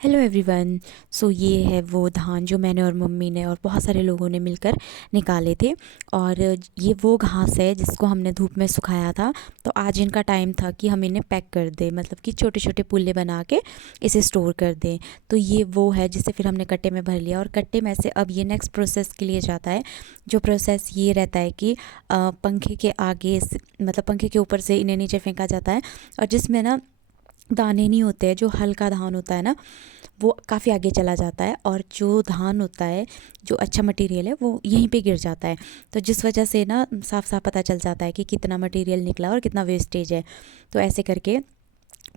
Hello everyone. सो ये है वो धान जो मैंने और मम्मी ने और बहुत सारे लोगों ने मिलकर निकाले थे। और ये वो घास है जिसको हमने धूप में सुखाया था। तो आज इनका टाइम था कि हम इन्हें पैक कर दें, मतलब कि छोटे छोटे पुल्ले बना के इसे स्टोर कर दें। तो ये वो है जिसे फिर हमने कट्टे में भर लिया, और कट्टे में से अब ये नेक्स्ट प्रोसेस के लिए जाता है। जो प्रोसेस ये रहता है कि पंखे के मतलब पंखे के ऊपर से इन्हें नीचे फेंका जाता है। और जिसमें ना दाने नहीं होते हैं, जो हल्का धान होता है ना, वो काफ़ी आगे चला जाता है। और जो धान होता है, जो अच्छा मटेरियल है, वो यहीं पे गिर जाता है। तो जिस वजह से ना साफ साफ पता चल जाता है कि कितना मटेरियल निकला और कितना वेस्टेज है। तो ऐसे करके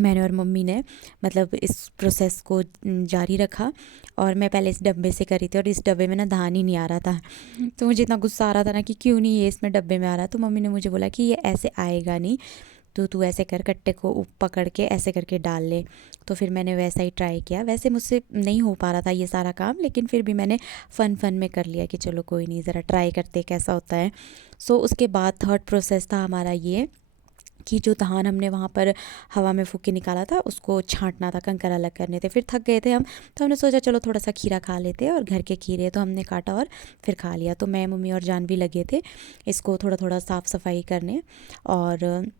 मैंने और मम्मी ने मतलब इस प्रोसेस को जारी रखा। और मैं पहले इस डब्बे से करी थी, और इस डब्बे में ना धान ही नहीं आ रहा था। तो मुझे इतना गुस्सा आ रहा था ना कि क्यों नहीं ये इसमें डब्बे में आ रहा। तो मम्मी ने मुझे बोला कि ये ऐसे आएगा नहीं, तो तू ऐसे कर, कट्टे को पकड़ के ऐसे करके डाल ले। तो फिर मैंने वैसा ही ट्राई किया। वैसे मुझसे नहीं हो पा रहा था ये सारा काम, लेकिन फिर भी मैंने फ़न फ़न में कर लिया कि चलो कोई नहीं, ज़रा ट्राई करते कैसा होता है। सो उसके बाद थर्ड प्रोसेस था हमारा ये कि जो धान हमने वहाँ पर हवा में फूँक के निकाला था, उसको छाँटना था, कंकर अलग करने थे। फिर थक गए थे हम, तो हमने सोचा चलो थोड़ा सा खीरा खा लेते हैं। और घर के खीरे तो हमने काटा और फिर खा लिया। तो मैं, मम्मी और जान भी लगे थे इसको थोड़ा थोड़ा साफ़ सफाई करने। और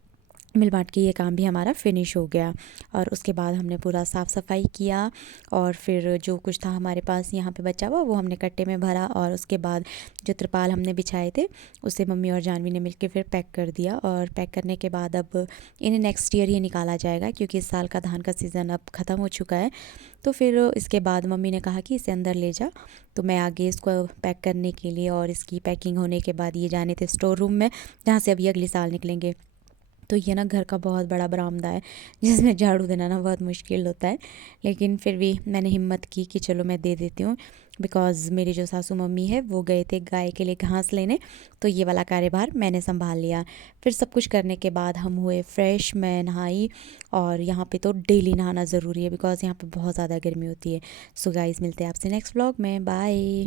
मिल बाँट के ये काम भी हमारा फिनिश हो गया। और उसके बाद हमने पूरा साफ़ सफाई किया। और फिर जो कुछ था हमारे पास यहाँ पे बचा हुआ, वो हमने कट्टे में भरा। और उसके बाद जो त्रिपाल हमने बिछाए थे, उसे मम्मी और जानवी ने मिलकर फिर पैक कर दिया। और पैक करने के बाद अब इन्हें नेक्स्ट ईयर ही निकाला जाएगा, क्योंकि इस साल का धान का सीज़न अब ख़त्म हो चुका है। तो फिर इसके बाद मम्मी ने कहा कि इसे अंदर ले जा। तो मैं आगे इसको पैक करने के लिए, और इसकी पैकिंग होने के बाद ये जाने थे स्टोर रूम में, जहाँ से अभी अगले साल निकलेंगे। तो ये ना घर का बहुत बड़ा बरामदा है, जिसमें झाड़ू देना ना बहुत मुश्किल होता है। लेकिन फिर भी मैंने हिम्मत की कि चलो मैं दे देती हूँ। बिकॉज़ मेरी जो सासू मम्मी है वो गए थे गाय के लिए घास लेने, तो ये वाला कार्यभार मैंने संभाल लिया। फिर सब कुछ करने के बाद हम हुए फ्रेश, मैं नहाई। और यहाँ पे तो डेली नहाना ज़रूरी है, बिकॉज़ यहाँ पे बहुत ज़्यादा गर्मी होती है। सो गाइज़, मिलते हैं आपसे नेक्स्ट व्लॉग में। बाय।